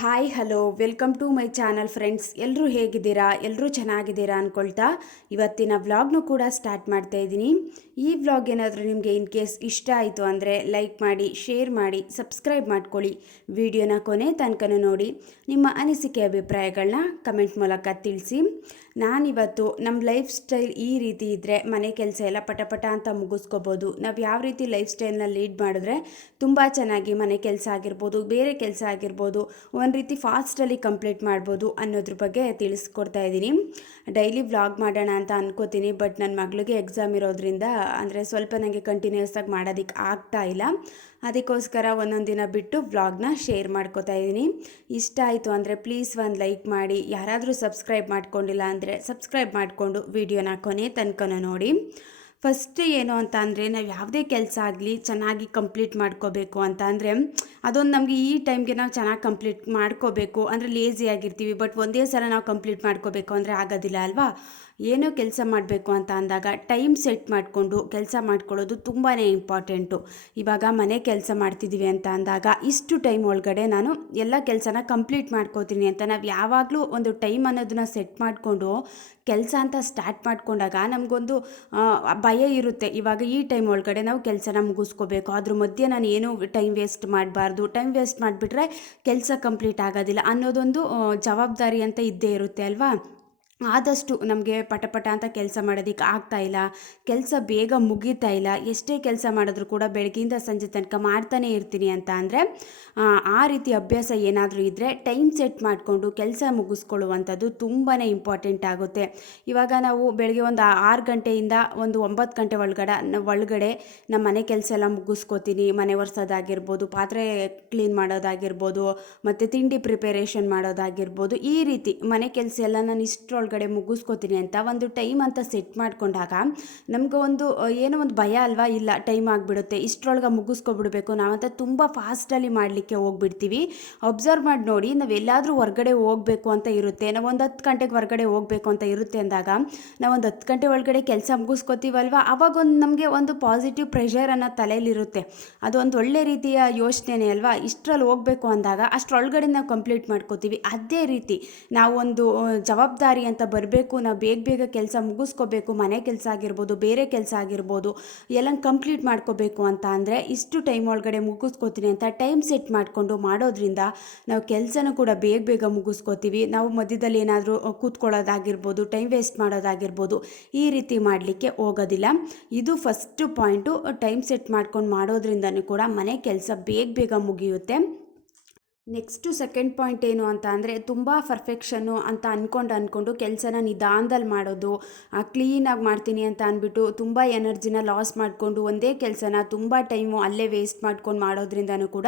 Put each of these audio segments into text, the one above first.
Hi hello welcome to my channel friends. ಎಲ್ಲರೂ ಹೇಗಿದ್ದೀರಾ? ಎಲ್ಲರೂ ಚೆನ್ನಾಗಿದ್ದೀರಾ ಅಂದ್ಕೊಳ್ತಾ ಇವತ್ತಿನ ವ್ಲಾಗ್ನು ಕೂಡ ಸ್ಟಾರ್ಟ್ ಮಾಡ್ತಾ ಇದ್ದೀನಿ. ಈ ವ್ಲಾಗ್ ಏನಾದರೂ ನಿಮಗೆ ಇನ್ ಕೇಸ್ ಇಷ್ಟ ಆಯಿತು ಅಂದರೆ ಲೈಕ್ ಮಾಡಿ, ಶೇರ್ ಮಾಡಿ, ಸಬ್ಸ್ಕ್ರೈಬ್ ಮಾಡ್ಕೊಳ್ಳಿ. ವಿಡಿಯೋನ ಕೊನೆ ತನಕನೂ ನೋಡಿ. ನಿಮ್ಮ ಅನಿಸಿಕೆ ಅಭಿಪ್ರಾಯಗಳನ್ನ ಕಮೆಂಟ್ ಮೂಲಕ ತಿಳಿಸಿ. ನಾನಿವತ್ತು ನಮ್ಮ ಲೈಫ್ ಸ್ಟೈಲ್ ಈ ರೀತಿ ಇದ್ದರೆ ಮನೆ ಕೆಲಸ ಎಲ್ಲ ಪಟ ಅಂತ ಮುಗಿಸ್ಕೋಬೋದು. ನಾವು ಯಾವ ರೀತಿ ಲೈಫ್ ಸ್ಟೈಲ್ನ ಲೀಡ್ ಮಾಡಿದ್ರೆ ತುಂಬ ಚೆನ್ನಾಗಿ ಮನೆ ಕೆಲಸ ಆಗಿರ್ಬೋದು, ಬೇರೆ ಕೆಲಸ ಆಗಿರ್ಬೋದು, ಒಂದು ರೀತಿ ಫಾಸ್ಟಲ್ಲಿ ಕಂಪ್ಲೀಟ್ ಮಾಡ್ಬೋದು ಅನ್ನೋದ್ರ ಬಗ್ಗೆ ತಿಳಿಸ್ಕೊಡ್ತಾ ಇದ್ದೀನಿ. ಡೈಲಿ ವ್ಲಾಗ್ ಮಾಡೋಣ ಅಂತ ಅನ್ಕೋತೀನಿ, ಬಟ್ ನನ್ನ ಮಗಳಿಗೆ ಎಕ್ಸಾಮ್ ಇರೋದ್ರಿಂದ ಅಂದರೆ ಸ್ವಲ್ಪ ನನಗೆ ಕಂಟಿನ್ಯೂಸ್ ಆಗಿ ಮಾಡೋದಕ್ಕೆ ಆಗ್ತಾ ಇಲ್ಲ. ಅದಕ್ಕೋಸ್ಕರ ಒಂದೊಂದು ದಿನ ಬಿಟ್ಟು ವ್ಲಾಗ್ನ ಶೇರ್ ಮಾಡ್ಕೋತಾ ಇದ್ದೀನಿ. ಇಷ್ಟ ಆಯಿತು ಅಂದರೆ ಪ್ಲೀಸ್ ಒಂದು ಲೈಕ್ ಮಾಡಿ. ಯಾರಾದರೂ ಸಬ್ಸ್ಕ್ರೈಬ್ ಮಾಡ್ಕೊಂಡಿಲ್ಲ ಅಂದರೆ ಸಬ್ಸ್ಕ್ರೈಬ್ ಮಾಡಿಕೊಂಡು ವಿಡಿಯೋನ ಕೊನೆ ತನಕನೂ ನೋಡಿ. ಫಸ್ಟ್ ಏನು ಅಂತ ಅಂದರೆ, ನಾವು ಯಾವುದೇ ಕೆಲಸ ಆಗಲಿ ಚೆನ್ನಾಗಿ ಕಂಪ್ಲೀಟ್ ಮಾಡ್ಕೋಬೇಕು ಅಂತ ಅಂದರೆ ಅದೊಂದು ನಮಗೆ ಈ ಟೈಮ್ಗೆ ನಾವು ಚೆನ್ನಾಗಿ ಕಂಪ್ಲೀಟ್ ಮಾಡ್ಕೋಬೇಕು ಅಂದರೆ ಲೇಝಿ ಆಗಿರ್ತೀವಿ. ಬಟ್ ಒಂದೇ ಸಲ ನಾವು ಕಂಪ್ಲೀಟ್ ಮಾಡ್ಕೋಬೇಕು ಅಂದರೆ ಆಗೋದಿಲ್ಲ ಅಲ್ವಾ? ಏನೋ ಕೆಲಸ ಮಾಡಬೇಕು ಅಂತ ಅಂದಾಗ ಟೈಮ್ ಸೆಟ್ ಮಾಡಿಕೊಂಡು ಕೆಲಸ ಮಾಡ್ಕೊಳ್ಳೋದು ತುಂಬಾ ಇಂಪಾರ್ಟೆಂಟು. ಇವಾಗ ಮನೆ ಕೆಲಸ ಮಾಡ್ತಿದ್ದೀವಿ ಅಂತ ಅಂದಾಗ ಇಷ್ಟು ಟೈಮ್ ಒಳಗಡೆ ನಾನು ಎಲ್ಲ ಕೆಲಸನ ಕಂಪ್ಲೀಟ್ ಮಾಡ್ಕೋತೀನಿ ಅಂತ ನಾವು ಯಾವಾಗಲೂ ಒಂದು ಟೈಮ್ ಅನ್ನೋದನ್ನ ಸೆಟ್ ಮಾಡಿಕೊಂಡು ಕೆಲಸ ಅಂತ ಸ್ಟಾರ್ಟ್ ಮಾಡ್ಕೊಂಡಾಗ ನಮಗೊಂದು ಭಯ ಇರುತ್ತೆ. ಇವಾಗ ಈ ಟೈಮ್ ಒಳಗಡೆ ನಾವು ಕೆಲಸನ ಮುಗಿಸ್ಕೋಬೇಕು, ಅದ್ರ ಮಧ್ಯೆ ನಾನು ಏನೂ ಟೈಮ್ ವೇಸ್ಟ್ ಮಾಡಬಾರ್ದು, ಟೈಮ್ ವೇಸ್ಟ್ ಮಾಡಿಬಿಟ್ರೆ ಕೆಲಸ ಕಂಪ್ಲೀಟ್ ಆಗೋದಿಲ್ಲ ಅನ್ನೋದೊಂದು ಜವಾಬ್ದಾರಿ ಅಂತ ಇದ್ದೇ ಇರುತ್ತೆ ಅಲ್ವಾ? ಆದಷ್ಟು ನಮಗೆ ಪಟ ಅಂತ ಕೆಲಸ ಮಾಡೋದಕ್ಕೆ ಆಗ್ತಾಯಿಲ್ಲ, ಕೆಲಸ ಬೇಗ ಮುಗೀತಾ ಇಲ್ಲ. ಎಷ್ಟೇ ಕೆಲಸ ಮಾಡಿದ್ರೂ ಕೂಡ ಬೆಳಗ್ಗೆಯಿಂದ ಸಂಜೆ ತನಕ ಮಾಡ್ತಾನೆ ಇರ್ತೀನಿ ಅಂತ ಅಂದರೆ ಆ ರೀತಿ ಅಭ್ಯಾಸ ಏನಾದರೂ ಇದ್ದರೆ ಟೈಮ್ ಸೆಟ್ ಮಾಡಿಕೊಂಡು ಕೆಲಸ ಮುಗಿಸ್ಕೊಳ್ಳುವಂಥದ್ದು ತುಂಬಾ ಇಂಪಾರ್ಟೆಂಟ್ ಆಗುತ್ತೆ. ಇವಾಗ ನಾವು ಬೆಳಗ್ಗೆ ಒಂದು 6 ಗಂಟೆಯಿಂದ ಒಂದು 9 ಗಂಟೆ ಒಳಗಡೆ ನಮ್ಮ ಮನೆ ಕೆಲಸ ಎಲ್ಲ ಮುಗಿಸ್ಕೋತೀನಿ. ಮನೆ ಒರೆಸೋದಾಗಿರ್ಬೋದು, ಪಾತ್ರೆ ಕ್ಲೀನ್ ಮಾಡೋದಾಗಿರ್ಬೋದು, ಮತ್ತು ತಿಂಡಿ ಪ್ರಿಪರೇಷನ್ ಮಾಡೋದಾಗಿರ್ಬೋದು, ಈ ರೀತಿ ಮನೆ ಕೆಲಸ ಎಲ್ಲ ನಾನು ಇಷ್ಟರೊಳಗಡೆ ಮುಗಿಸ್ಕೋತೀನಿ ಅಂತ ಒಂದು ಟೈಮ್ ಅಂತ ಸೆಟ್ ಮಾಡಿಕೊಂಡಾಗ ನಮ್ಗೆ ಏನೋ ಒಂದು ಭಯ ಅಲ್ವಾ? ಇಲ್ಲ ಟೈಮ್ ಆಗಿಬಿಡುತ್ತೆ, ಇಷ್ಟರೊಳಗೆ ಮುಗಿಸ್ಕೊಬಿಡ್ಬೇಕು ನಾವಂತ ತುಂಬ ಫಾಸ್ಟಲ್ಲಿ ಮಾಡಲಿಕ್ಕೆ ಹೋಗ್ಬಿಡ್ತೀವಿ. ಅಬ್ಸರ್ವ್ ಮಾಡಿ ನೋಡಿ, ನಾವು ಎಲ್ಲಾದರೂ ಹೊರಗಡೆ ಹೋಗಬೇಕು ಅಂತ ಇರುತ್ತೆ, ನಾವು ಒಂದು 10 ಗಂಟೆಗೆ ಹೊರಗಡೆ ಹೋಗಬೇಕು ಅಂತ ಇರುತ್ತೆ ಅಂದಾಗ ನಾವು ಒಂದು 10 ಗಂಟೆ ಒಳಗಡೆ ಕೆಲಸ ಮುಗಿಸ್ಕೋತೀವಲ್ವ, ಅವಾಗ ನಮಗೆ ಒಂದು ಪಾಸಿಟಿವ್ ಪ್ರೆಷರ್ ಅನ್ನೋ ತಲೆಯಲ್ಲಿರುತ್ತೆ. ಅದೊಂದು ಒಳ್ಳೆ ರೀತಿಯ ಯೋಚನೆ ಅಲ್ವಾ? ಇಷ್ಟರಲ್ಲಿ ಹೋಗಬೇಕು ಅಂದಾಗ ಅಷ್ಟರೊಳಗಡೆ ನಾವು ಕಂಪ್ಲೀಟ್ ಮಾಡ್ಕೋತೀವಿ. ಅದೇ ರೀತಿ ನಾವು ಒಂದು ಜವಾಬ್ದಾರಿ ಅಂತ ಬರಬೇಕು, ನಾವು ಬೇಗ ಕೆಲಸ ಮುಗಿಸ್ಕೋಬೇಕು, ಮನೆ ಕೆಲಸ ಆಗಿರ್ಬೋದು, ಬೇರೆ ಕೆಲಸ ಆಗಿರ್ಬೋದು, ಎಲ್ಲ ಕಂಪ್ಲೀಟ್ ಮಾಡ್ಕೋಬೇಕು ಅಂತ ಅಂದರೆ ಇಷ್ಟು ಟೈಮ್ ಒಳಗಡೆ ಮುಗಿಸ್ಕೋತೀನಿ ಅಂತ ಟೈಮ್ ಸೆಟ್ ಮಾಡಿಕೊಂಡು ಮಾಡೋದ್ರಿಂದ ನಾವು ಕೆಲಸನೂ ಕೂಡ ಬೇಗ ಮುಗಿಸ್ಕೋತೀವಿ. ನಾವು ಮಧ್ಯದಲ್ಲಿ ಏನಾದರೂ ಕೂತ್ಕೊಳ್ಳೋದಾಗಿರ್ಬೋದು, ಟೈಮ್ ವೇಸ್ಟ್ ಮಾಡೋದಾಗಿರ್ಬೋದು, ಈ ರೀತಿ ಮಾಡಲಿಕ್ಕೆ ಹೋಗೋದಿಲ್ಲ. ಇದು ಫಸ್ಟು ಪಾಯಿಂಟು. ಟೈಮ್ ಸೆಟ್ ಮಾಡ್ಕೊಂಡು ಮಾಡೋದ್ರಿಂದನೂ ಕೂಡ ಮನೆ ಕೆಲಸ ಬೇಗ ಮುಗಿಯುತ್ತೆ. ನೆಕ್ಸ್ಟು ಸೆಕೆಂಡ್ ಪಾಯಿಂಟ್ ಏನು ಅಂತ ಅಂದರೆ, ತುಂಬ ಪರ್ಫೆಕ್ಷನ್ನು ಅಂತ ಅಂದ್ಕೊಂಡು ಕೆಲಸನ ನಿಧಾನದಲ್ಲಿ ಮಾಡೋದು. ಕ್ಲೀನಾಗಿ ಮಾಡ್ತೀನಿ ಅಂತ ಅಂದ್ಬಿಟ್ಟು ತುಂಬ ಎನರ್ಜಿನ ಲಾಸ್ ಮಾಡಿಕೊಂಡು ಒಂದೇ ಕೆಲಸನ ತುಂಬ ಟೈಮು ಅಲ್ಲೇ ವೇಸ್ಟ್ ಮಾಡ್ಕೊಂಡು ಮಾಡೋದ್ರಿಂದನೂ ಕೂಡ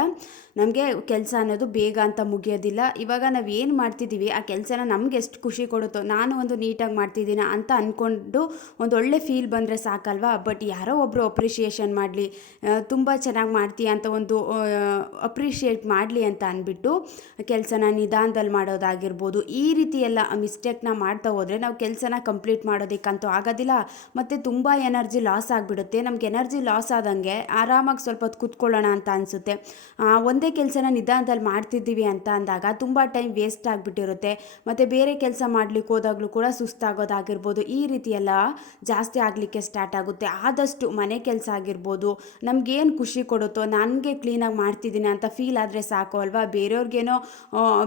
ನಮಗೆ ಕೆಲಸ ಅನ್ನೋದು ಬೇಗ ಅಂತ ಮುಗಿಯೋದಿಲ್ಲ. ಇವಾಗ ನಾವು ಏನು ಮಾಡ್ತಿದ್ದೀವಿ ಆ ಕೆಲಸನ ನಮ್ಗೆ ಎಷ್ಟು ಖುಷಿ ಕೊಡುತ್ತೋ, ನಾನು ಒಂದು ನೀಟಾಗಿ ಮಾಡ್ತಿದ್ದೀನ ಅಂತ ಅಂದ್ಕೊಂಡು ಒಂದು ಒಳ್ಳೆ ಫೀಲ್ ಬಂದರೆ ಸಾಕಲ್ವಾ? ಬಟ್ ಯಾರೋ ಒಬ್ಬರು ಅಪ್ರಿಷಿಯೇಷನ್ ಮಾಡಲಿ, ತುಂಬ ಚೆನ್ನಾಗಿ ಮಾಡ್ತೀಯ ಅಂತ ಒಂದು ಅಪ್ರಿಷಿಯೇಟ್ ಮಾಡಲಿ ಅಂತ ಬಿಟ್ಟು ಕೆಲಸನ ನಿಧಾನದಲ್ಲಿ ಮಾಡೋದಾಗಿರ್ಬೋದು, ಈ ರೀತಿ ಎಲ್ಲ ಮಿಸ್ಟೇಕ್ನ ಮಾಡ್ತಾ ಹೋದರೆ ನಾವು ಕೆಲಸನ ಕಂಪ್ಲೀಟ್ ಮಾಡೋದಕ್ಕಂತೂ ಆಗೋದಿಲ್ಲ. ಮತ್ತು ತುಂಬ ಎನರ್ಜಿ ಲಾಸ್ ಆಗಿಬಿಡುತ್ತೆ. ನಮ್ಗೆ ಎನರ್ಜಿ ಲಾಸ್ ಆದಂಗೆ ಆರಾಮಾಗಿ ಸ್ವಲ್ಪ ಹೊತ್ತು ಕೂತ್ಕೊಳ್ಳೋಣ ಅಂತ ಅನಿಸುತ್ತೆ. ಒಂದೇ ಕೆಲಸನ ನಿಧಾನದಲ್ಲಿ ಮಾಡ್ತಿದ್ದೀವಿ ಅಂತ ಅಂದಾಗ ತುಂಬ ಟೈಮ್ ವೇಸ್ಟ್ ಆಗಿಬಿಟ್ಟಿರುತ್ತೆ. ಮತ್ತು ಬೇರೆ ಕೆಲಸ ಮಾಡ್ಲಿಕ್ಕೆ ಹೋದಾಗಲೂ ಕೂಡ ಸುಸ್ತಾಗೋದಾಗಿರ್ಬೋದು, ಈ ರೀತಿ ಎಲ್ಲ ಜಾಸ್ತಿ ಆಗಲಿಕ್ಕೆ ಸ್ಟಾರ್ಟ್ ಆಗುತ್ತೆ. ಆದಷ್ಟು ಮನೆ ಕೆಲಸ ಆಗಿರ್ಬೋದು, ನಮಗೇನು ಖುಷಿ ಕೊಡುತ್ತೋ, ನನಗೆ ಕ್ಲೀನಾಗಿ ಮಾಡ್ತಿದ್ದೀನಿ ಅಂತ ಫೀಲ್ ಆದರೆ ಸಾಕು ಅಲ್ವಾ? ಬೇರೆಯವ್ರಿಗೇನೋ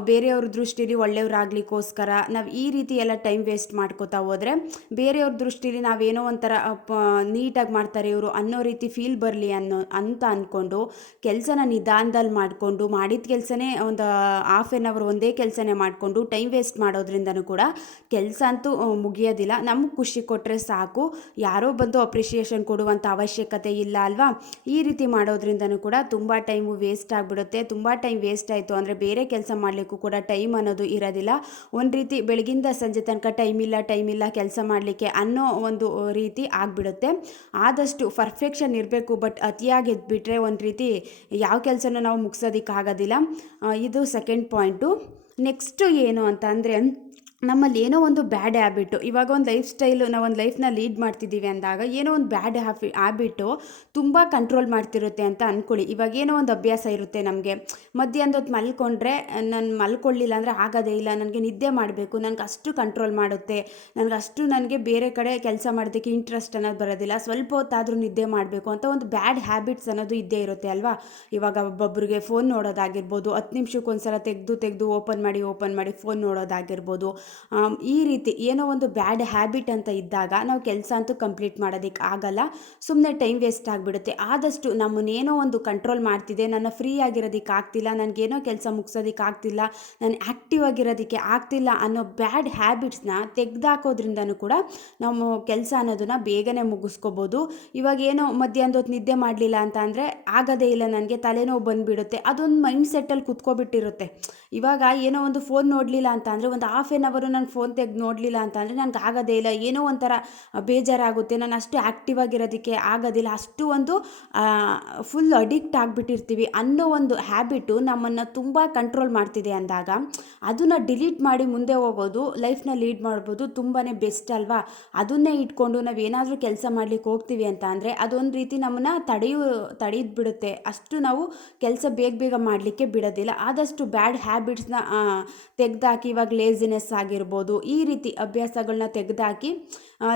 ಬೇರೆಯವ್ರ ದೃಷ್ಟಿಲಿ ಒಳ್ಳೆಯವ್ರಾಗ್ಲಿಕ್ಕೋಸ್ಕರ ನಾವು ಈ ರೀತಿ ಎಲ್ಲ ಟೈಮ್ ವೇಸ್ಟ್ ಮಾಡ್ಕೋತಾ ಹೋದರೆ ಬೇರೆಯವ್ರ ದೃಷ್ಟಿಲಿ ನಾವೇನೋ ಒಂಥರ ನೀಟಾಗಿ ಮಾಡ್ತಾರೆ ಇವರು ಅನ್ನೋ ರೀತಿ ಫೀಲ್ ಬರಲಿ ಅಂತ ಅಂದ್ಕೊಂಡು ಕೆಲಸನ ನಿಧಾನದಲ್ಲಿ ಮಾಡಿಕೊಂಡು ಮಾಡಿದ ಕೆಲಸನೇ ಒಂದು ಹಾಫ್ ಆನ್ ಅವರ್ ಒಂದೇ ಕೆಲಸನೇ ಮಾಡಿಕೊಂಡು ಟೈಮ್ ವೇಸ್ಟ್ ಮಾಡೋದ್ರಿಂದನೂ ಕೂಡ ಕೆಲಸ ಅಂತೂ ಮುಗಿಯೋದಿಲ್ಲ. ನಮಗೆ ಖುಷಿ ಕೊಟ್ಟರೆ ಸಾಕು, ಯಾರೋ ಬಂದು ಅಪ್ರಿಷಿಯೇಷನ್ ಕೊಡುವಂಥ ಅವಶ್ಯಕತೆ ಇಲ್ಲ ಅಲ್ವಾ? ಈ ರೀತಿ ಮಾಡೋದ್ರಿಂದನೂ ಕೂಡ ತುಂಬ ಟೈಮು ವೇಸ್ಟ್ ಆಗಿಬಿಡುತ್ತೆ. ತುಂಬ ಟೈಮ್ ವೇಸ್ಟ್ ಆಯಿತು ಅಂದರೆ ಬೇರೆ ಕೆಲಸ ಮಾಡಲಿಕ್ಕೂ ಕೂಡ ಟೈಮ್ ಅನ್ನೋದು ಇರೋದಿಲ್ಲ. ಒಂದು ರೀತಿ ಬೆಳಗಿಂದ ಸಂಜೆ ತನಕ ಟೈಮ್ ಇಲ್ಲ ಕೆಲಸ ಮಾಡಲಿಕ್ಕೆ ಅನ್ನೋ ಒಂದು ರೀತಿ ಆಗಿಬಿಡುತ್ತೆ. ಆದಷ್ಟು ಪರ್ಫೆಕ್ಷನ್ ಇರಬೇಕು, ಬಟ್ ಅತಿಯಾಗಿ ಎದ್ಬಿಟ್ರೆ ಒಂದು ರೀತಿ ಯಾವ ಕೆಲಸನೂ ನಾವು ಮುಗಿಸೋದಕ್ಕಾಗೋದಿಲ್ಲ. ಇದು ಸೆಕೆಂಡ್ ಪಾಯಿಂಟು. ನೆಕ್ಸ್ಟು ಏನು ಅಂತ ಅಂದರೆ, ನಮ್ಮಲ್ಲಿ ಏನೋ ಒಂದು ಬ್ಯಾಡ್ ಹ್ಯಾಬಿಟ್ಟು, ಇವಾಗ ಒಂದು ಲೈಫ್ ಸ್ಟೈಲು ನಾವೊಂದು ಲೈಫ್ನ ಲೀಡ್ ಮಾಡ್ತಿದ್ದೀವಿ ಅಂದಾಗ ಏನೋ ಒಂದು ಬ್ಯಾಡ್ ಹ್ಯಾಬಿಟ್ಟು ತುಂಬ ಕಂಟ್ರೋಲ್ ಮಾಡ್ತಿರುತ್ತೆ ಅಂತ ಅಂದ್ಕೊಳ್ಳಿ. ಇವಾಗ ಏನೋ ಒಂದು ಅಭ್ಯಾಸ ಇರುತ್ತೆ ನಮಗೆ, ಮಧ್ಯಾಹ್ನದ ಹೊತ್ತು ಮಲ್ಕೊಂಡ್ರೆ ನಾನು ಮಲ್ಕೊಳ್ಳಿಲ್ಲ ಅಂದರೆ ಆಗೋದೇ ಇಲ್ಲ, ನನಗೆ ನಿದ್ದೆ ಮಾಡಬೇಕು, ನನಗೆ ಅಷ್ಟು ಕಂಟ್ರೋಲ್ ಮಾಡುತ್ತೆ, ನನಗೆ ಬೇರೆ ಕಡೆ ಕೆಲಸ ಮಾಡೋದಕ್ಕೆ ಇಂಟ್ರೆಸ್ಟ್ ಅನ್ನೋದು ಬರೋದಿಲ್ಲ, ಸ್ವಲ್ಪ ಹೊತ್ತಾದರೂ ನಿದ್ದೆ ಮಾಡಬೇಕು ಅಂತ ಒಂದು ಬ್ಯಾಡ್ ಹ್ಯಾಬಿಟ್ಸ್ ಅನ್ನೋದು ಇದ್ದೇ ಇರುತ್ತೆ ಅಲ್ವಾ. ಇವಾಗ ಒಬ್ಬೊಬ್ಬರಿಗೆ ಫೋನ್ ನೋಡೋದಾಗಿರ್ಬೋದು, 10 ನಿಮಿಷಕ್ಕೊಂದ್ಸಲ ತೆಗೆದು ಓಪನ್ ಮಾಡಿ ಫೋನ್ ನೋಡೋದಾಗಿರ್ಬೋದು. ಈ ರೀತಿ ಏನೋ ಒಂದು ಬ್ಯಾಡ್ ಹ್ಯಾಬಿಟ್ ಅಂತ ಇದ್ದಾಗ ನಾವು ಕೆಲಸ ಅಂತೂ ಕಂಪ್ಲೀಟ್ ಮಾಡೋದಕ್ಕೆ ಆಗಲ್ಲ, ಸುಮ್ಮನೆ ಟೈಮ್ ವೇಸ್ಟ್ ಆಗಿಬಿಡುತ್ತೆ. ಆದಷ್ಟು ನಮ್ಮನ್ನೇನೋ ಒಂದು ಕಂಟ್ರೋಲ್ ಮಾಡ್ತಿದೆ, ನನ್ನ ಫ್ರೀ ಆಗಿರೋದಕ್ಕೆ ಆಗ್ತಿಲ್ಲ, ನನಗೇನೋ ಕೆಲಸ ಮುಗಿಸೋದಕ್ಕೆ ಆಗ್ತಿಲ್ಲ, ನಾನು ಆ್ಯಕ್ಟಿವ್ ಆಗಿರೋದಕ್ಕೆ ಆಗ್ತಿಲ್ಲ ಅನ್ನೋ ಬ್ಯಾಡ್ ಹ್ಯಾಬಿಟ್ಸ್ನ ತೆಗೆದಾಕೋದ್ರಿಂದನೂ ಕೂಡ ನಾವು ಕೆಲಸ ಅನ್ನೋದನ್ನು ಬೇಗನೆ ಮುಗಿಸ್ಕೋಬೋದು. ಇವಾಗ ಏನೋ ಮಧ್ಯಾಹ್ನದ ಹೊತ್ತು ನಿದ್ದೆ ಮಾಡಲಿಲ್ಲ ಅಂತ ಅಂದರೆ ಆಗೋದೇ ಇಲ್ಲ, ನನಗೆ ತಲೆನೋವು ಬಂದುಬಿಡುತ್ತೆ, ಅದೊಂದು ಮೈಂಡ್ ಸೆಟ್ಟಲ್ಲಿ ಕುತ್ಕೊಬಿಟ್ಟಿರುತ್ತೆ. ಇವಾಗ ಏನೋ ಒಂದು ಫೋನ್ ನೋಡಲಿಲ್ಲ ಅಂತ ಅಂದರೆ ಒಂದು ಹಾಫ್ ಆನ್ ಅವರು ನಾನು ಫೋನ್ ತೆಗೆದು ನೋಡಲಿಲ್ಲ ಅಂತ ಅಂದರೆ ನನಗೆ ಆಗೋದೇ ಇಲ್ಲ, ಏನೋ ಒಂಥರ ಬೇಜಾರಾಗುತ್ತೆ, ನಾನು ಅಷ್ಟು ಆ್ಯಕ್ಟಿವ್ ಆಗಿರೋದಕ್ಕೆ ಆಗೋದಿಲ್ಲ, ಅಷ್ಟು ಒಂದು ಫುಲ್ ಅಡಿಕ್ಟ್ ಆಗಿಬಿಟ್ಟಿರ್ತೀವಿ ಅನ್ನೋ ಒಂದು ಹ್ಯಾಬಿಟ್ಟು ನಮ್ಮನ್ನು ತುಂಬ ಕಂಟ್ರೋಲ್ ಮಾಡ್ತಿದೆ ಅಂದಾಗ ಅದನ್ನು ಡಿಲೀಟ್ ಮಾಡಿ ಮುಂದೆ ಹೋಗೋದು, ಲೈಫ್ನ ಲೀಡ್ ಮಾಡ್ಬೋದು, ತುಂಬಾ ಬೆಸ್ಟ್ ಅಲ್ವಾ. ಅದನ್ನೇ ಇಟ್ಕೊಂಡು ನಾವು ಏನಾದರೂ ಕೆಲಸ ಮಾಡ್ಲಿಕ್ಕೆ ಹೋಗ್ತೀವಿ ಅಂತ ಅಂದರೆ ಅದೊಂದು ರೀತಿ ನಮ್ಮನ್ನು ತಡೆದು ಬಿಡುತ್ತೆ, ಅಷ್ಟು ನಾವು ಕೆಲಸ ಬೇಗ ಮಾಡಲಿಕ್ಕೆ ಬಿಡೋದಿಲ್ಲ. ಆದಷ್ಟು ಬ್ಯಾಡ್ ಹ್ಯಾಬಿಟ್ಸ್ನ ತೆಗೆದಾಕಿ, ಇವಾಗ ಲೇಸಿನೆಸ್ ಆಗಿರ್ಬೋದು, ಈ ರೀತಿ ಅಭ್ಯಾಸಗಳನ್ನ ತೆಗೆದಾಕಿ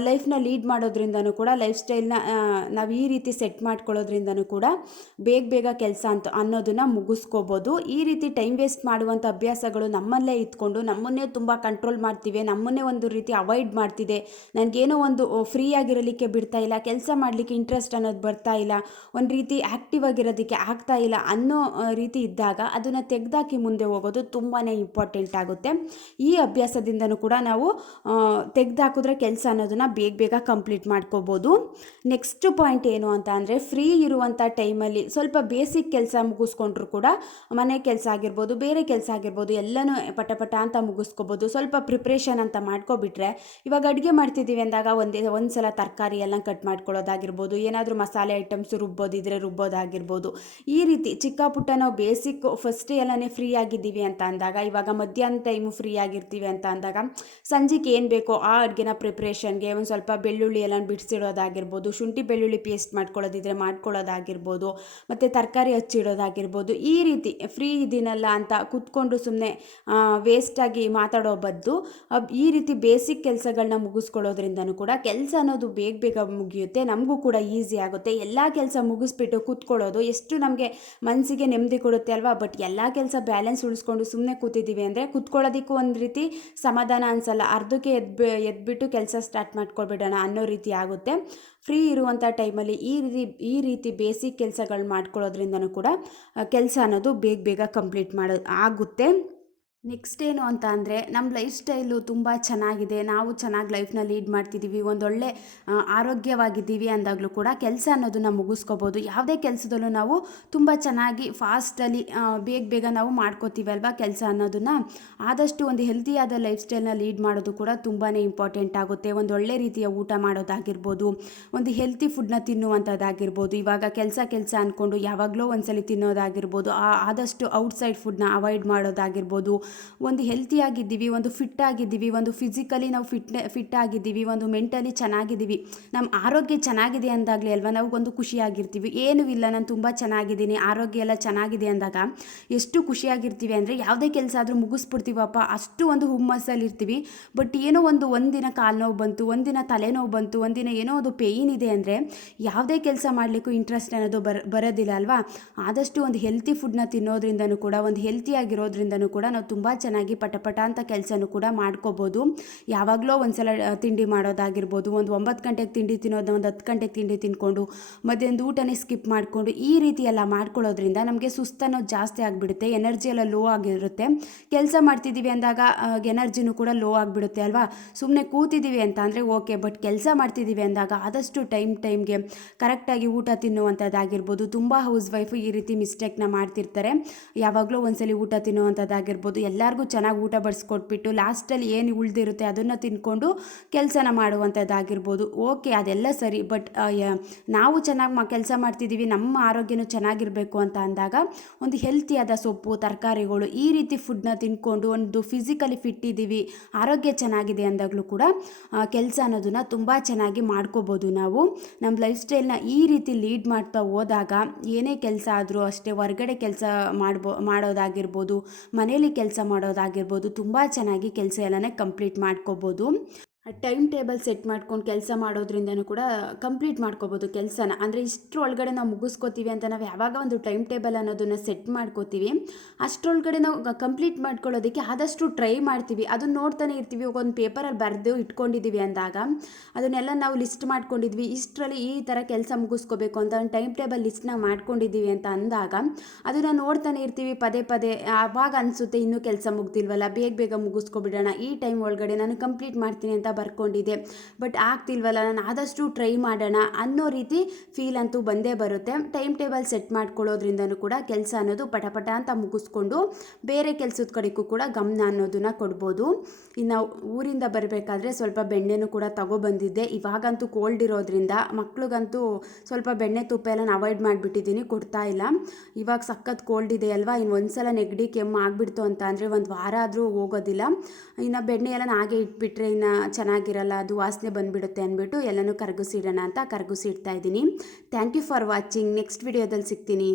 ಲೈಫ್ನ ಲೀಡ್ ಮಾಡೋದ್ರಿಂದನೂ ಕೂಡ, ಲೈಫ್ ಸ್ಟೈಲ್ನ ನಾವು ಈ ರೀತಿ ಸೆಟ್ ಮಾಡ್ಕೊಳ್ಳೋದ್ರಿಂದನೂ ಕೂಡ ಬೇಗ ಕೆಲಸ ಅನ್ನೋದನ್ನು ಮುಗಿಸ್ಕೋಬೋದು. ಈ ರೀತಿ ಟೈಮ್ ವೇಸ್ಟ್ ಮಾಡುವಂಥ ಅಭ್ಯಾಸಗಳು ನಮ್ಮಲ್ಲೇ ಇದ್ಕೊಂಡು ನಮ್ಮನ್ನೇ ತುಂಬ ಕಂಟ್ರೋಲ್ ಮಾಡ್ತಿವೆ, ನಮ್ಮನ್ನೇ ಒಂದು ರೀತಿ ಅವಾಯ್ಡ್ ಮಾಡ್ತಿದೆ, ನನಗೇನೋ ಒಂದು ಫ್ರೀ ಆಗಿರಲಿಕ್ಕೆ ಬಿಡ್ತಾ ಇಲ್ಲ, ಕೆಲಸ ಮಾಡಲಿಕ್ಕೆ ಇಂಟ್ರೆಸ್ಟ್ ಅನ್ನೋದು ಬರ್ತಾ ಇಲ್ಲ, ಒಂದು ರೀತಿ ಆ್ಯಕ್ಟಿವ್ ಆಗಿರೋದಕ್ಕೆ ಆಗ್ತಾ ಇಲ್ಲ ಅನ್ನೋ ರೀತಿ ಇದ್ದಾಗ ಅದನ್ನು ತೆಗೆದಾಕಿ ಮುಂದೆ ಹೋಗೋದು ತುಂಬಾ ಇಂಪಾರ್ಟೆಂಟ್ ಆಗುತ್ತೆ. ಈ ಅಭ್ಯಾಸದಿಂದನೂ ಕೂಡ ನಾವು ತೆಗೆದಾಕಿದ್ರೆ ಕೆಲಸ ಅನ್ನೋದನ್ನು ಬೇಗ ಕಂಪ್ಲೀಟ್ ಮಾಡ್ಕೋಬೋದು. ನೆಕ್ಸ್ಟ್ ಪಾಯಿಂಟ್ ಏನು ಅಂತ ಅಂದರೆ, ಫ್ರೀ ಇರುವಂಥ ಟೈಮಲ್ಲಿ ಸ್ವಲ್ಪ ಬೇಸಿಕ್ ಕೆಲಸ ಮುಗಿಸ್ಕೊಂಡ್ರು ಕೂಡ, ಮನೆ ಕೆಲಸ ಆಗಿರ್ಬೋದು, ಬೇರೆ ಕೆಲಸ ಆಗಿರ್ಬೋದು, ಎಲ್ಲನೂ ಪಟ ಅಂತ ಮುಗಿಸ್ಕೋಬೋದು. ಸ್ವಲ್ಪ ಪ್ರಿಪ್ರೇಷನ್ ಅಂತ ಮಾಡ್ಕೊಬಿಟ್ರೆ, ಇವಾಗ ಅಡುಗೆ ಮಾಡ್ತಿದ್ದೀವಿ ಅಂದಾಗ ಒಂದು ಸಲ ತರಕಾರಿ ಎಲ್ಲ ಕಟ್ ಮಾಡ್ಕೊಳ್ಳೋದಾಗಿರ್ಬೋದು, ಏನಾದರೂ ಮಸಾಲೆ ಐಟಮ್ಸ್ ರುಬ್ಬೋದಿದ್ರೆ ರುಬ್ಬೋದಾಗಿರ್ಬೋದು, ಈ ರೀತಿ ಚಿಕ್ಕ ಪುಟ್ಟ ನಾವು ಬೇಸಿಕ್ ಫಸ್ಟೇ ಎಲ್ಲನೇ ಫ್ರೀ ಆಗಿದ್ದೀವಿ ಅಂತ ಅಂದಾಗ, ಇವಾಗ ಮಧ್ಯಾಹ್ನ ಟೈಮು ಫ್ರೀ ಆಗಿರ್ತೀವಿ ಅಂತ ಅಂದಾಗ ಸಂಜೆಗೆ ಏನು ಬೇಕೋ ಆ ಅಡುಗೆನ ಪ್ರಿಪ್ರೇಷನ್ಗೆ ಒಂದು ಸ್ವಲ್ಪ ಬೆಳ್ಳುಳ್ಳಿ ಎಲ್ಲ ಬಿಡಿಸಿಡೋದಾಗಿರ್ಬೋದು, ಶುಂಠಿ ಬೆಳ್ಳುಳ್ಳಿ ಪೇಸ್ಟ್ ಮಾಡ್ಕೊಳ್ಳೋದಿದ್ರೆ ಮಾಡ್ಕೊಳ್ಳೋದಾಗಿರ್ಬೋದು, ಮತ್ತು ತರಕಾರಿ ಹಚ್ಚಿಡೋದಾಗಿರ್ಬೋದು. ಈ ರೀತಿ ಫ್ರೀ ಇದೀನಲ್ಲ ಅಂತ ಕೂತ್ಕೊಂಡು ಸುಮ್ಮನೆ ವೇಸ್ಟಾಗಿ ಮಾತಾಡೋ ಬದಲು ಈ ರೀತಿ ಬೇಸಿಕ್ ಕೆಲಸಗಳನ್ನ ಮುಗಿಸ್ಕೊಳ್ಳೋದ್ರಿಂದನೂ ಕೂಡ ಕೆಲಸ ಅನ್ನೋದು ಬೇಗ ಮುಗಿಯುತ್ತೆ, ನಮಗೂ ಕೂಡ ಈಸಿ ಆಗುತ್ತೆ. ಎಲ್ಲ ಕೆಲಸ ಮುಗಿಸ್ಬಿಟ್ಟು ಕೂತ್ಕೊಳ್ಳೋದು ಎಷ್ಟು ನಮಗೆ ಮನಸ್ಸಿಗೆ ನೆಮ್ಮದಿ ಕೊಡುತ್ತೆ ಅಲ್ವಾ. ಬಟ್ ಎಲ್ಲ ಕೆಲಸ ಬ್ಯಾಲೆನ್ಸ್ ಉಳಿಸ್ಕೊಂಡು ಸುಮ್ಮನೆ ಕೂತಿದ್ದೀವಿ ಅಂದರೆ ಕೂತ್ಕೊಳ್ಳೋದಕ್ಕೂ ಒಂದು ರೀತಿ ಸಮಾಧಾನ ಅನಿಸಲ್ಲ, ಅರ್ಧಕ್ಕೆ ಎದ್ಬಿಟ್ಟು ಕೆಲಸ ಸ್ಟಾರ್ಟ್ ಮಾಡ್ಕೊಳ್ಬಿಡೋಣ ಅನ್ನೋ ರೀತಿ ಆಗುತ್ತೆ. ಫ್ರೀ ಇರುವಂಥ ಟೈಮಲ್ಲಿ ಈ ರೀತಿ ಬೇಸಿಕ್ ಕೆಲಸಗಳು ಮಾಡ್ಕೊಳ್ಳೋದ್ರಿಂದನೂ ಕೂಡ ಕೆಲಸ ಅನ್ನೋದು ಬೇಗ ಕಂಪ್ಲೀಟ್ ಆಗುತ್ತೆ. ನೆಕ್ಸ್ಟ್ ಏನು ಅಂತ ಅಂದರೆ, ನಮ್ಮ ಲೈಫ್ ಸ್ಟೈಲು ತುಂಬ ಚೆನ್ನಾಗಿದೆ, ನಾವು ಚೆನ್ನಾಗಿ ಲೈಫ್ನ ಲೀಡ್ ಮಾಡ್ತಿದ್ದೀವಿ, ಒಂದೊಳ್ಳೆ ಆರೋಗ್ಯವಾಗಿದ್ದೀವಿ ಅಂದಾಗಲೂ ಕೂಡ ಕೆಲಸ ಅನ್ನೋದನ್ನು ಮುಗಿಸ್ಕೋಬೋದು. ಯಾವುದೇ ಕೆಲಸದಲ್ಲೂ ನಾವು ತುಂಬ ಚೆನ್ನಾಗಿ ಫಾಸ್ಟಲ್ಲಿ ಬೇಗ ನಾವು ಮಾಡ್ಕೋತೀವಿ ಅಲ್ವಾ ಕೆಲಸ ಅನ್ನೋದನ್ನು. ಆದಷ್ಟು ಒಂದು ಹೆಲ್ತಿಯಾದ ಲೈಫ್ ಸ್ಟೈಲ್ನ ಲೀಡ್ ಮಾಡೋದು ಕೂಡ ತುಂಬಾ ಇಂಪಾರ್ಟೆಂಟ್ ಆಗುತ್ತೆ. ಒಂದು ಒಳ್ಳೆ ರೀತಿಯ ಊಟ ಮಾಡೋದಾಗಿರ್ಬೋದು, ಒಂದು ಹೆಲ್ತಿ ಫುಡ್ನ ತಿನ್ನುವಂಥದ್ದಾಗಿರ್ಬೋದು, ಇವಾಗ ಕೆಲಸ ಅಂದ್ಕೊಂಡು ಯಾವಾಗಲೂ ಒಂದ್ಸಲಿ ತಿನ್ನೋದಾಗಿರ್ಬೋದು, ಆದಷ್ಟು ಔಟ್ಸೈಡ್ ಫುಡ್ನ ಅವಾಯ್ಡ್ ಮಾಡೋದಾಗಿರ್ಬೋದು. ಒಂದು ಹೆಲ್ತಿಯಾಗಿದ್ದೀವಿ, ಒಂದು ಫಿಟ್ ಆಗಿದ್ದೀವಿ, ಒಂದು ಫಿಸಿಕಲಿ ನಾವು ಫಿಟ್ ಆಗಿದ್ದೀವಿ, ಒಂದು ಮೆಂಟಲಿ ಚೆನ್ನಾಗಿದ್ದೀವಿ, ನಮ್ಮ ಆರೋಗ್ಯ ಚೆನ್ನಾಗಿದೆ ಅಂದಾಗಲೇ ಅಲ್ವಾ ನಾವು ಒಂದು ಖುಷಿಯಾಗಿರ್ತೀವಿ. ಏನೂ ಇಲ್ಲ, ನಾನು ತುಂಬ ಚೆನ್ನಾಗಿದ್ದೀನಿ, ಆರೋಗ್ಯ ಎಲ್ಲ ಚೆನ್ನಾಗಿದೆ ಅಂದಾಗ ಎಷ್ಟು ಖುಷಿಯಾಗಿರ್ತೀವಿ ಅಂದರೆ, ಯಾವುದೇ ಕೆಲಸ ಆದರೂ ಮುಗಿಸ್ಬಿಡ್ತೀವಪ್ಪ ಅಷ್ಟು ಒಂದು ಹುಮ್ಮಸ್ಸಲ್ಲಿರ್ತೀವಿ. ಬಟ್ ಏನೋ ಒಂದಿನ ಕಾಲು ನೋವು ಬಂತು, ಒಂದಿನ ತಲೆನೋವು ಬಂತು, ಒಂದಿನ ಏನೋ ಒಂದು ಪೇಯ್ನ್ ಇದೆ ಅಂದರೆ ಯಾವುದೇ ಕೆಲಸ ಮಾಡಲಿಕ್ಕೂ ಇಂಟ್ರೆಸ್ಟ್ ಅನ್ನೋದು ಬರೋದಿಲ್ಲ ಅಲ್ವಾ. ಆದಷ್ಟು ಒಂದು ಹೆಲ್ತಿ ಫುಡ್ನ ತಿನ್ನೋದ್ರಿಂದನೂ ಕೂಡ, ಒಂದು ಹೆಲ್ತಿಯಾಗಿರೋದ್ರಿಂದನೂ ಕೂಡ ನಾವು ತುಂಬ ಚೆನ್ನಾಗಿ ಪಟ ಅಂತ ಕೆಲಸನೂ ಕೂಡ ಮಾಡ್ಕೋಬೋದು. ಯಾವಾಗಲೂ ಒಂದ್ಸಲ ತಿಂಡಿ ಮಾಡೋದಾಗಿರ್ಬೋದು, ಒಂದು 9 ಗಂಟೆಗೆ ತಿಂಡಿ ತಿನ್ನೋದು, ಒಂದು 10 ಗಂಟೆಗೆ ತಿಂಡಿ ತಿನ್ಕೊಂಡು ಮಧ್ಯಾಹ್ನದ ಊಟನೇ ಸ್ಕಿಪ್ ಮಾಡಿಕೊಂಡು ಈ ರೀತಿ ಎಲ್ಲ ಮಾಡ್ಕೊಳ್ಳೋದ್ರಿಂದ ನಮಗೆ ಸುಸ್ತನ್ನೋದು ಜಾಸ್ತಿ ಆಗಿಬಿಡುತ್ತೆ, ಎನರ್ಜಿ ಎಲ್ಲ ಲೋ ಆಗಿರುತ್ತೆ. ಕೆಲಸ ಮಾಡ್ತಿದ್ದೀವಿ ಅಂದಾಗ ಎನರ್ಜಿನೂ ಕೂಡ ಲೋ ಆಗಿಬಿಡುತ್ತೆ ಅಲ್ವಾ. ಸುಮ್ಮನೆ ಕೂತಿದ್ದೀವಿ ಅಂತ ಅಂದರೆ ಓಕೆ, ಬಟ್ ಕೆಲಸ ಮಾಡ್ತಿದ್ದೀವಿ ಅಂದಾಗ ಆದಷ್ಟು ಟೈಮ್ಗೆ ಕರೆಕ್ಟಾಗಿ ಊಟ ತಿನ್ನುವಂಥದ್ದಾಗಿರ್ಬೋದು. ತುಂಬ ಹೌಸ್ ವೈಫು ಈ ರೀತಿ ಮಿಸ್ಟೇಕ್ನ ಮಾಡ್ತಿರ್ತಾರೆ, ಯಾವಾಗಲೂ ಒಂದ್ಸಲಿ ಊಟ ತಿನ್ನುವಂಥದ್ದಾಗಿರ್ಬೋದು, ಎಲ್ಲರಿಗೂ ಚೆನ್ನಾಗಿ ಊಟ ಬಡಿಸ್ಕೊಟ್ಬಿಟ್ಟು ಲಾಸ್ಟಲ್ಲಿ ಏನು ಉಳಿದಿರುತ್ತೆ ಅದನ್ನು ತಿಂದ್ಕೊಂಡು ಕೆಲಸನ ಮಾಡುವಂಥದ್ದಾಗಿರ್ಬೋದು. ಓಕೆ, ಅದೆಲ್ಲ ಸರಿ. ಬಟ್ ನಾವು ಚೆನ್ನಾಗಿ ಕೆಲಸ ಮಾಡ್ತಿದ್ದೀವಿ, ನಮ್ಮ ಆರೋಗ್ಯನೂ ಚೆನ್ನಾಗಿರಬೇಕು ಅಂತ ಅಂದಾಗ ಒಂದು ಹೆಲ್ತಿಯಾದ ಸೊಪ್ಪು, ತರಕಾರಿಗಳು ಈ ರೀತಿ ಫುಡ್ನ ತಿಂದ್ಕೊಂಡು ಒಂದು ಫಿಸಿಕಲಿ ಫಿಟ್ ಇದ್ದೀವಿ, ಆರೋಗ್ಯ ಚೆನ್ನಾಗಿದೆ ಅಂದಾಗಲೂ ಕೂಡ ಕೆಲಸ ಅನ್ನೋದನ್ನು ತುಂಬ ಚೆನ್ನಾಗಿ ಮಾಡ್ಕೋಬೋದು. ನಾವು ನಮ್ಮ ಲೈಫ್ ಸ್ಟೈಲ್ನ ಈ ರೀತಿ ಲೀಡ್ ಮಾಡ್ತಾ ಹೋದಾಗ ಏನೇ ಕೆಲಸ ಆದರೂ ಅಷ್ಟೇ, ಹೊರಗಡೆ ಕೆಲಸ ಮಾಡೋದಾಗಿರ್ಬೋದು, ಮನೇಲಿ ಕೆಲಸ ಮಾಡೋದಾಗಿರ್ಬೋದು, ತುಂಬ ಚೆನ್ನಾಗಿ ಕೆಲಸ ಎಲ್ಲನೇ ಕಂಪ್ಲೀಟ್ ಮಾಡ್ಕೋಬೋದು. ಟೈಮ್ ಟೇಬಲ್ ಸೆಟ್ ಮಾಡ್ಕೊಂಡು ಕೆಲಸ ಮಾಡೋದ್ರಿಂದನೂ ಕೂಡ ಕಂಪ್ಲೀಟ್ ಮಾಡ್ಕೋಬೋದು ಕೆಲಸನ. ಅಂದರೆ ಇಷ್ಟರೊಳಗಡೆ ನಾವು ಮುಗಿಸ್ಕೋತೀವಿ ಅಂತ ನಾವು ಯಾವಾಗ ಒಂದು ಟೈಮ್ ಟೇಬಲ್ ಅನ್ನೋದನ್ನು ಸೆಟ್ ಮಾಡ್ಕೋತೀವಿ, ಅಷ್ಟರೊಳಗಡೆ ನಾವು ಕಂಪ್ಲೀಟ್ ಮಾಡ್ಕೊಳ್ಳೋದಕ್ಕೆ ಆದಷ್ಟು ಟ್ರೈ ಮಾಡ್ತೀವಿ. ಅದನ್ನು ನೋಡ್ತಾನೆ ಇರ್ತೀವಿ. ಒಂದು ಪೇಪರಲ್ಲಿ ಬರೆದು ಇಟ್ಕೊಂಡಿದ್ದೀವಿ ಅಂದಾಗ ಅದನ್ನೆಲ್ಲ ನಾವು ಲಿಸ್ಟ್ ಮಾಡ್ಕೊಂಡಿದ್ವಿ, ಇಷ್ಟರಲ್ಲಿ ಈ ಥರ ಕೆಲಸ ಮುಗಿಸ್ಕೋಬೇಕು ಅಂತ ಒಂದು ಟೈಮ್ ಟೇಬಲ್ ಲಿಸ್ಟ್ನ ಮಾಡ್ಕೊಂಡಿದ್ದೀವಿ ಅಂತ ಅಂದಾಗ ಅದನ್ನು ನೋಡ್ತಾನೆ ಇರ್ತೀವಿ ಪದೇ ಪದೇ. ಆವಾಗ ಅನಿಸುತ್ತೆ ಇನ್ನೂ ಕೆಲಸ ಮುಗ್ದಿಲ್ವಲ್ಲ, ಬೇಗ ಬೇಗ ಮುಗಿಸ್ಕೊಬಿಡೋಣ, ಈ ಟೈಮ್ ಒಳಗಡೆ ನಾನು ಕಂಪ್ಲೀಟ್ ಮಾಡ್ತೀನಿ ಅಂತ ಬರ್ಕೊಂಡಿದ್ದೆ, ಬಟ್ ಆಗ್ತಿಲ್ವಲ್ಲ, ನಾನು ಆದಷ್ಟು ಟ್ರೈ ಮಾಡೋಣ ಅನ್ನೋ ರೀತಿ ಫೀಲ್ ಅಂತೂ ಬಂದೇ ಬರುತ್ತೆ. ಟೈಮ್ ಟೇಬಲ್ ಸೆಟ್ ಮಾಡ್ಕೊಳ್ಳೋದ್ರಿಂದನೂ ಕೂಡ ಕೆಲಸ ಅನ್ನೋದು ಪಟಪಟ ಅಂತ ಮುಗಿಸ್ಕೊಂಡು ಬೇರೆ ಕೆಲಸದ ಕಡೆಗೂ ಕೂಡ ಗಮನ ಅನ್ನೋದನ್ನ ಕೊಡ್ಬೋದು. ಇನ್ನು ಊರಿಂದ ಬರಬೇಕಾದ್ರೆ ಸ್ವಲ್ಪ ಬೆಣ್ಣೆನೂ ಕೂಡ ತಗೊಬಂದಿದ್ದೆ. ಇವಾಗಂತೂ ಕೋಲ್ಡ್ ಇರೋದ್ರಿಂದ ಮಕ್ಳಿಗಂತೂ ಸ್ವಲ್ಪ ಬೆಣ್ಣೆ ತುಪ್ಪ ಎಲ್ಲ ನಾನು ಅವಾಯ್ಡ್ ಮಾಡಿಬಿಟ್ಟಿದ್ದೀನಿ, ಕೊಡ್ತಾ ಇಲ್ಲ. ಇವಾಗ ಸಖತ್ ಕೋಲ್ಡ್ ಇದೆ ಅಲ್ವಾ, ಇನ್ನು ಒಂದ್ಸಲ ನೆಗಡಿ ಕೆಮ್ಮು ಆಗಿಬಿಡ್ತು ಅಂತ ಅಂದರೆ ಒಂದು ವಾರ ಆದರೂ ಹೋಗೋದಿಲ್ಲ. ಇನ್ನು ಬೆಣ್ಣೆ ಎಲ್ಲ ಹಾಗೆ ಇಟ್ಬಿಟ್ರೆ ಇನ್ನು ಚೆನ್ನಾಗಿರಲ್ಲ, ಅದು ವಾಸನೆ ಬಂದುಬಿಡುತ್ತೆ ಅಂದ್ಬಿಟ್ಟು ಎಲ್ಲನೂ ಕರಗಿಸಿಡೋಣ ಅಂತ ಕರಗಿಸಿಡ್ತಾ ಇದ್ದೀನಿ. Thank you for watching. Next ವಿಡಿಯೋದಲ್ಲಿ ಸಿಗ್ತೀನಿ.